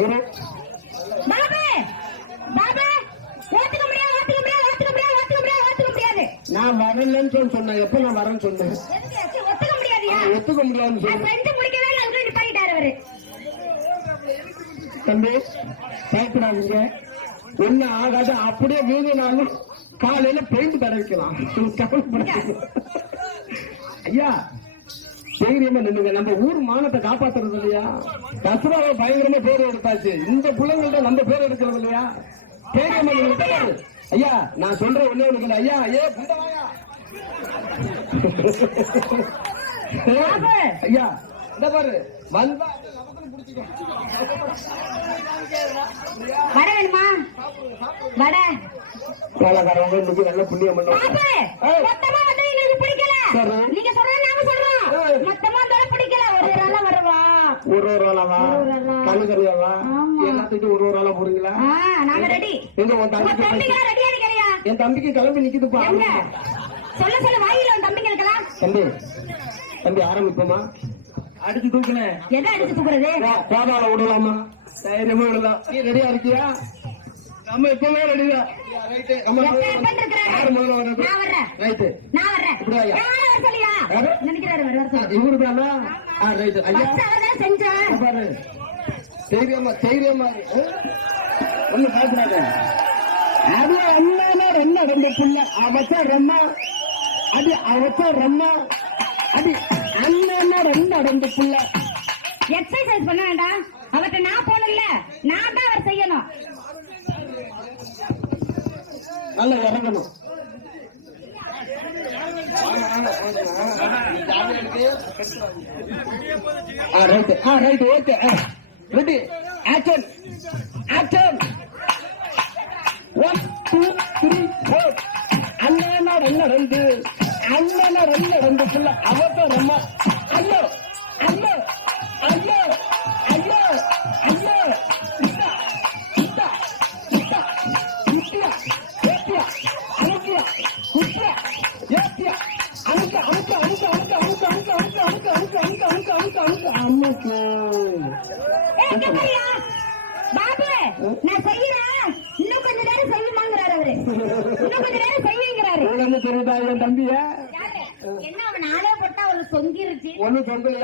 இரு. பாபு பாபு ஓத்துக்க முடியாது ஓத்துக்க முடியாது ஓத்துக்க முடியாது ஓத்துக்க முடியாது ஓத்துக்க முடியாது. நான் வரலன்னு சொல்லி சொன்னேன். எப்ப நான் வரேன்னு சொன்னேன்? ஒத்துக்க முடியாதியா நான் ஒத்துக்க முடியாதுன்னு நான் சொன்னேன். செஞ்சு முடிக்கவே அதுக்குள்ள நிப்பாட்டிட்டாரு அவரு. தம்பி பயப்படாதீங்க. ஒண்ணு ஆகாது அப்படியே வீங்கினாலும் காலையில பெயிண்ட் தடவிக்கலாம் ஐயா தைரியமா நின்னுங்க? நம்ம ஊர் மானத்தை காப்பாத்துறது இல்லையா? தசராவை பயங்கரமா பேர் எடுத்தாச்சு. இந்த பிள்ளைங்கள்ட்ட நம்ம பேர் எடுக்கிறது இல்லையா? தைரியமா நின்னுங்க ஐயா நான் சொல்ற ஒண்ணே ஒண்ணு இல்லை. ஐயா ஏ ஐயா இந்த பாரு. வந்தா. வடை வேணுமா வடை வேலைக்காரங்க இன்னைக்கு நல்ல புண்ணியம் பண்ணுவாங்க பாபு மொத்தமா வந்து எங்களுக்கு பிடிக்கல. சரி. நீங்க சொல்றது நாங்க சொல்றோம். ஏய். மொத்தமா வந்தாலும் பிடிக்கல. ஒரு நாளா வருவா. ஒரு ஒரு ஆளாவா? ஒரு ஒரு ஆளா. கண்ணு கறியாவா. எல்லாத்துக்கும் ஒரு ஒரு ஆளா போறீங்களா? நாங்க ரெடி எங்க உன் தம்பிக்கு ரெடியா இருக்கிறியா என் தம்பிக்கு கிளம்பி நிக்குதுப்பா. சொல்ல சொல்ல வாயில உன் தம்பிங்களுக்கெல்லாம். தம்பி தம்பி ஆரம்பிப்போமா? அடிச்சு தூக்குனேன் எதை அடிச்சு தூக்குறது? கோதால விடலாமா தைரியமா விடலாம் நீ ரெடியா இருக்கியா? நம்ம எப்பவுமே ரெடியா ரைட்டு நம்ம? யாரு முதல்ல வர்றது நான் வர்றேன். ரைட்டு நான் வர்றேன். இப்படியா? யாரை வர சொல்லியா? நினைக்கிறாரு வர வர சொல்லு. இவரு தானா? ஆ ரைட்டு ஐயா. ஃபர்ஸ்ட் அவர் தான் செஞ்சா இங்க பாரு. தைரியமா தைரியமா. ஒண்ணு பேசுறாங்க அது ரெண்ணா ரெண்டு புள்ள. அவச்ச ரெண்ணா அது அவச்ச ரெண்ணா அது அண்ணனா ரெண்ணா ரெண்டு புள்ள. எக்ஸசைஸ் பண்ண வேண்டாம். அவர்கிட்ட நான் போகணும்ல. நான் தான் அவர் செய்யணும். நல்லா இறங்கணும். ஆ right ah right okay ready action action one two three four அண்ணனா ரெண்டு ரெண்டு. அண்ணனா ரெண்டு ரெண்டு புள்ள அவத்த ரொம்ப ஐயோ ஐயோ ஐயோ ஐயோ ஐயோ இந்தா இந்தா இந்தா இத்தியா ஏத்தியா அனுப்பியா குத்தியா ஏத்தியா அனுக்க அனுக்க அனுக்க அனுக்க அனுக்க அனுக்க அனுக்க அனுக்க அனுக்க அனுக்க அனுக்க அனுக்க பாபு நான் செய்யறேன் இன்னும் கொஞ்ச நேரம் செய்யுமாங்கிறாரு அவரு இன்னும் கொஞ்ச நேரம் தெரியுதா என் தம்பிய? ஒண்ணு தொந்தரவு